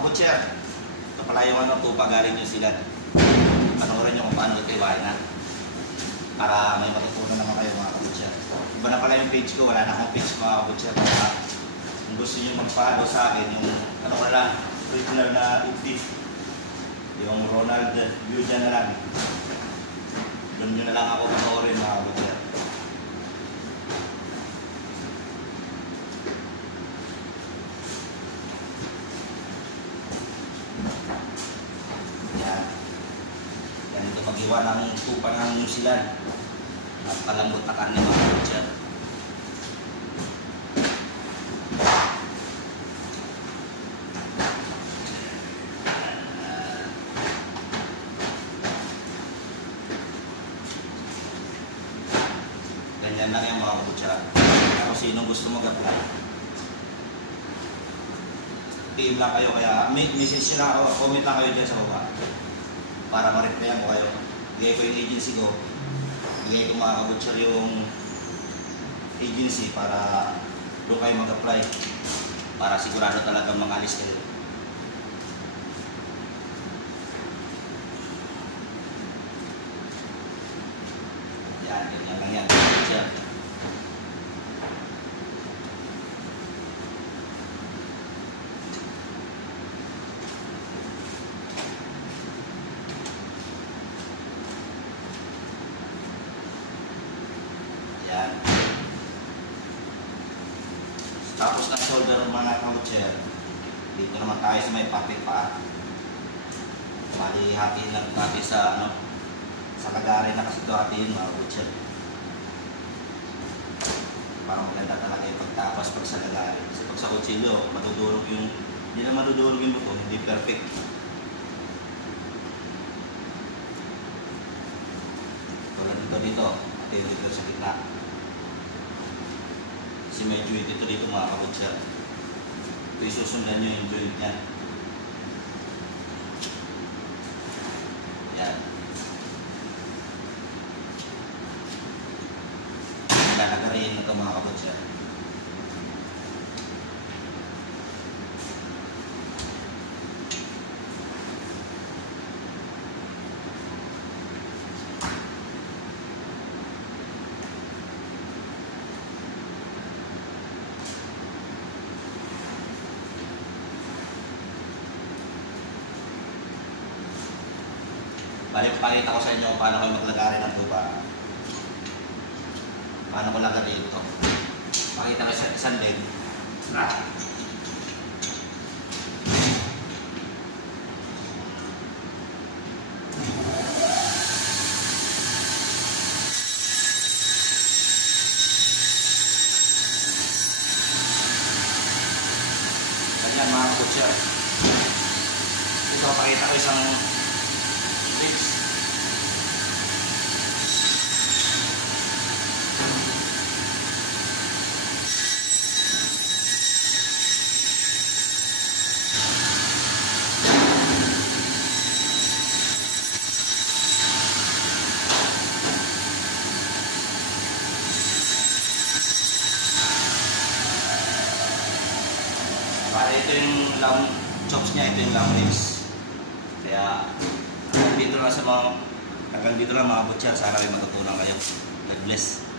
Mga butcher, ito pala yung ano, tupa galing New Zealand. Panoorin nyo kung paano ito iwain para may matutunan naman kayo mga kabutcher. Iba na pala yung page ko, wala na akong page mga kabutcher. Kung gusto nyo mag-follow sa akin, yung ano ko lang, original na FB. Yung Ronald Yuja na lang. Doon nyo na lang ako panoorin mga kabutcher. Ganito mag-iwa ng tupa ng New Zealand. Napalambot na karne mga kabutcher. Ganyan lang yung mga kabutcher. Kung sinong gusto mag-apply, PM lang kayo, kaya message nyo lang ako, comment lang kayo dyan sa baba para ma-replyan ko kayo. Bigay ko yung agency ko, bigay ko mga kabutcher yung agency para doon kayo mag-apply para sigurado talaga mangalis kayo. Yan, ganyan lang yan kabutcher. Yan. Tapos ng shoulder mga kabutcher, dito naman tayo sa may papit pa. Mali hatiin lang natin sa ano, sa lagarin na kasi ito hatiin mga kabutcher. Parang maganda talaga yung pagtapas pag sa lagarin. Kasi pag sa kutsilyo, madudurog yung, hindi na madudurog yung buto, hindi perfect. Tulad dito, hatiin dito sa gitna. Kasi may joint ito dito mga kabutcher. Ito isusundan nyo yung joint niya. Yan. Lalagarin na ito mga kabutcher. Balik, pakita ko sa inyo paano kayo maglagari ng tuba. Paano ko lagari ito. Pakita ko sa isang leg. Ganyan mga kabutcher. Ito, pakita ko isang legs. Para ito yung long chops niya, ito yung long legs. Kaya hanggang dito lang mga butcher. Sana may matutunan kayo. God bless.